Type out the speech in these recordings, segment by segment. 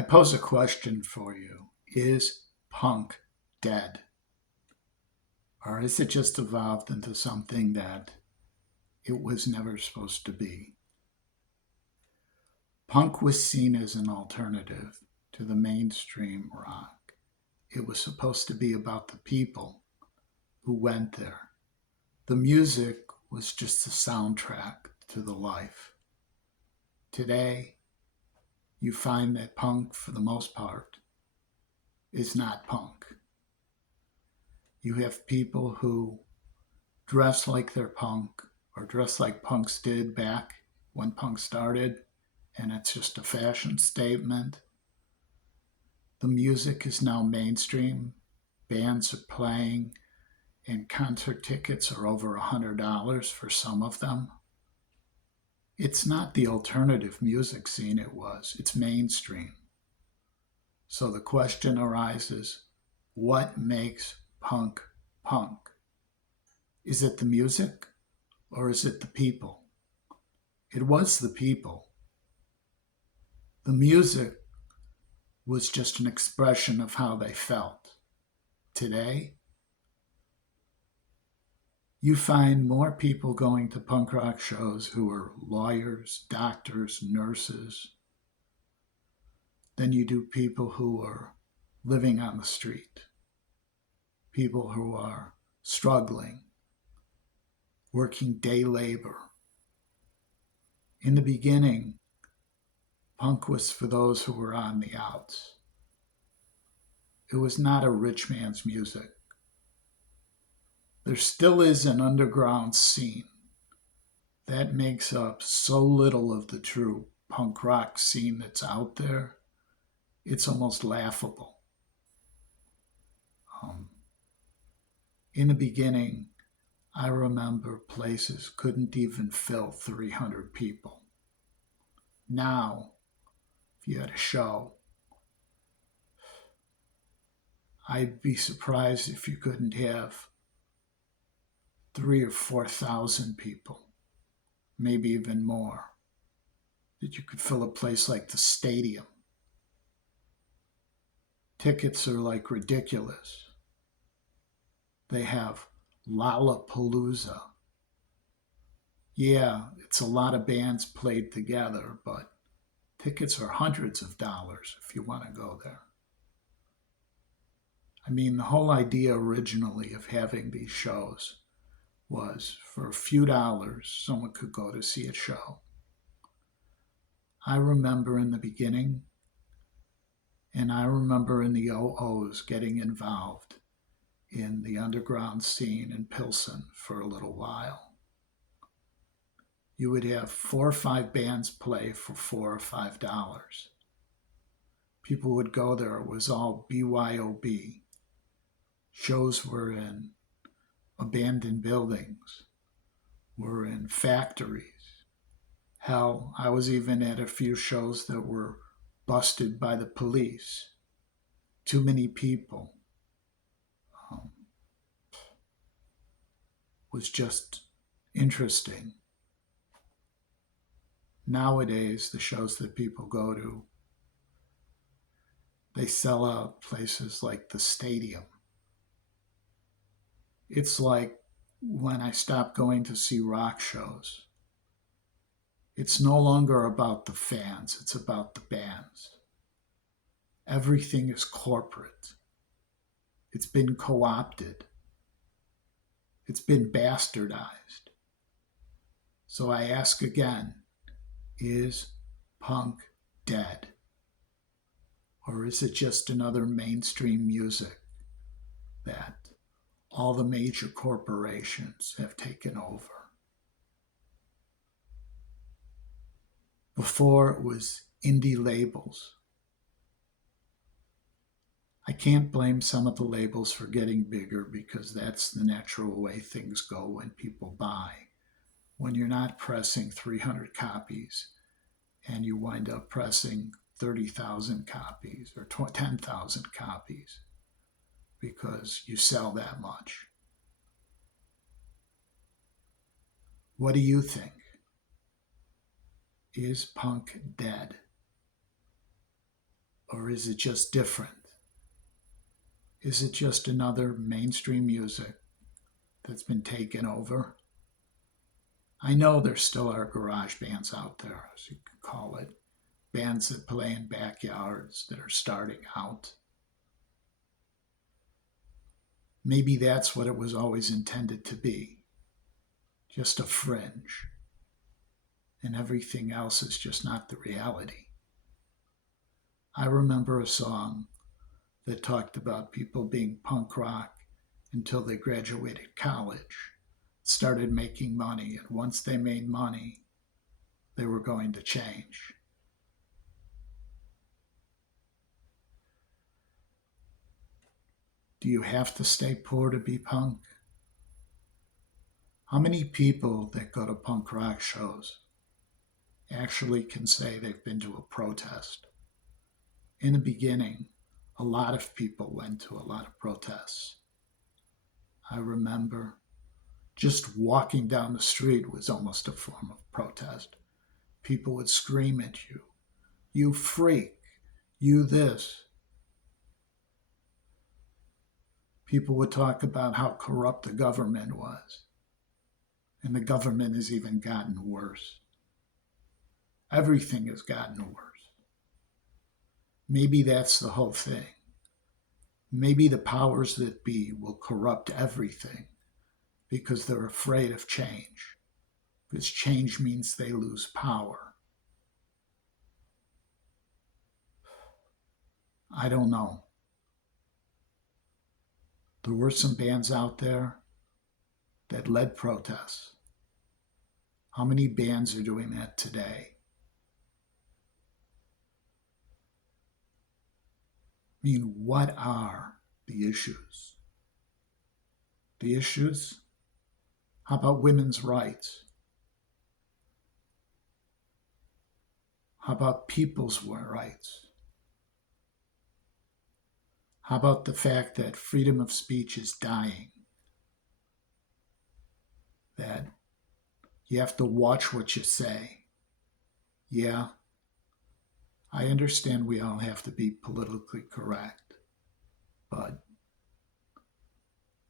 I pose a question for you. Is punk dead? Or is it just evolved into something that it was never supposed to be? Punk was seen as an alternative to the mainstream rock. It was supposed to be about the people who went there. The music was just a soundtrack to the life. Today, you find that punk, for the most part, is not punk. You have people who dress like they're punk or dress like punks did back when punk started, and it's just a fashion statement. The music is now mainstream. Bands are playing, and concert tickets are over $100 for some of them. It's not the alternative music scene it was, it's mainstream. So the question arises, what makes punk punk? Is it the music or is it the people? It was the people. The music was just an expression of how they felt. Today, you find more people going to punk rock shows who are lawyers, doctors, nurses, than you do people who are living on the street, people who are struggling, working day labor. In the beginning, punk was for those who were on the outs. It was not a rich man's music. There still is an underground scene that makes up so little of the true punk rock scene that's out there. It's almost laughable. Um, in the beginning, I remember places couldn't even fill 300 people. Now, if you had a show, I'd be surprised if you couldn't have 3 or 4 thousand people, maybe even more, that you could fill a place like the stadium. Tickets are like ridiculous. They have Lollapalooza. Yeah, it's a lot of bands played together, but tickets are hundreds of dollars if you want to go there. I mean, the whole idea originally of having these shows was for a few dollars, someone could go to see a show. I remember in the beginning, and I remember in the OOs getting involved in the underground scene in Pilsen for a little while. You would have 4 or 5 bands play for $4 or $5. People would go there. It was all BYOB. Shows were in abandoned buildings, were in factories. Hell, I was even at a few shows that were busted by the police. Too many people. Um, was just interesting. Nowadays, the shows that people go to, they sell out places like the stadium. It's like when I stopped going to see rock shows. It's no longer about the fans, it's about the bands. Everything is corporate. It's been co opted, it's been bastardized. So I ask again, is punk dead? Or is it just another mainstream music that all the major corporations have taken over? Before it was indie labels. I can't blame some of the labels for getting bigger because that's the natural way things go when people buy. When you're not pressing 300 copies and you wind up pressing 30,000 copies or 10,000 copies because you sell that much. What do you think? Is punk dead? Or is it just different? Is it just another mainstream music that's been taken over? I know there still are garage bands out there, as you could call it, bands that play in backyards that are starting out. Maybe that's what it was always intended to be, just a fringe, and everything else is just not the reality. I remember a song that talked about people being punk rock until they graduated college, started making money, and once they made money, they were going to change. Do you have to stay poor to be punk? How many people that go to punk rock shows actually can say they've been to a protest? In the beginning, a lot of people went to a lot of protests. I remember just walking down the street was almost a form of protest. People would scream at you, "You freak, you this." People would talk about how corrupt the government was, and the government has even gotten worse. Everything has gotten worse. Maybe that's the whole thing. Maybe the powers that be will corrupt everything because they're afraid of change, because change means they lose power. I don't know. There were some bands out there that led protests. How many bands are doing that today? I mean, what are the issues? The issues? How about women's rights? How about people's rights? How about the fact that freedom of speech is dying? That you have to watch what you say. Yeah, I understand we all have to be politically correct, but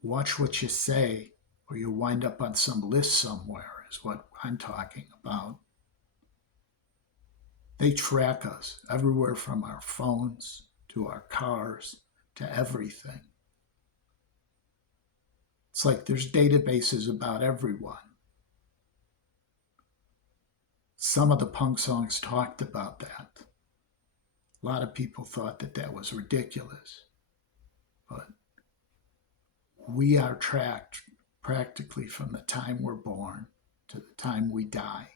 watch what you say or you'll wind up on some list somewhere, is what I'm talking about. They track us everywhere from our phones to our cars to everything. It's like there's databases about everyone. Some of the punk songs talked about that. A lot of people thought that that was ridiculous. But we are tracked practically from the time we're born to the time we die.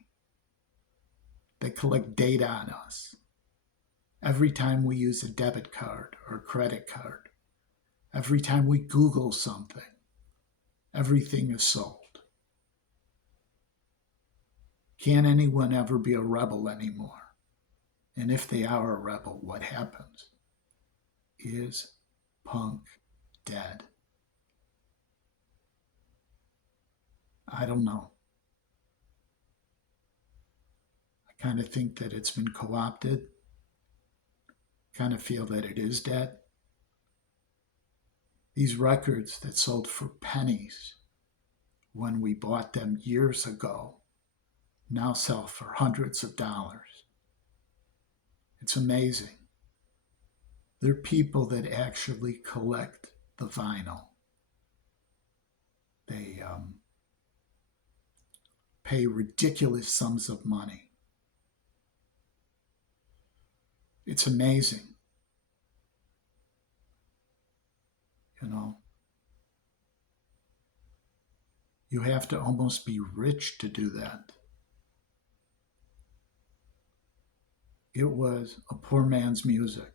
They collect data on us. Every time we use a debit card or a credit card, every time we Google something, everything is sold. Can't anyone ever be a rebel anymore? And if they are a rebel, what happens? Is punk dead? I don't know. I kind of think that it's been co-opted. Kind of feel that it is dead. These records that sold for pennies when we bought them years ago now sell for hundreds of dollars. It's amazing. There are people that actually collect the vinyl. They pay ridiculous sums of money. It's amazing. You know, you have to almost be rich to do that. It was a poor man's music.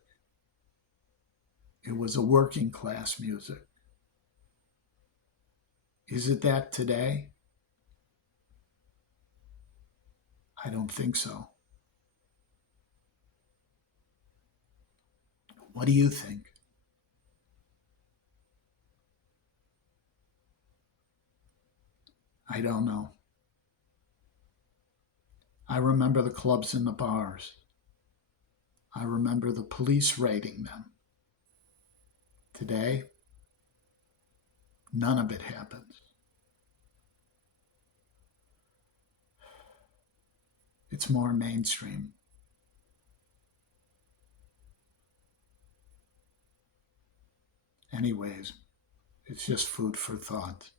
It was a working class music. Is it that today? I don't think so. What do you think? I don't know. I remember the clubs and the bars. I I remember the police raiding them. Today, none of it happens. It's more mainstream. Anyways, it's just food for thought.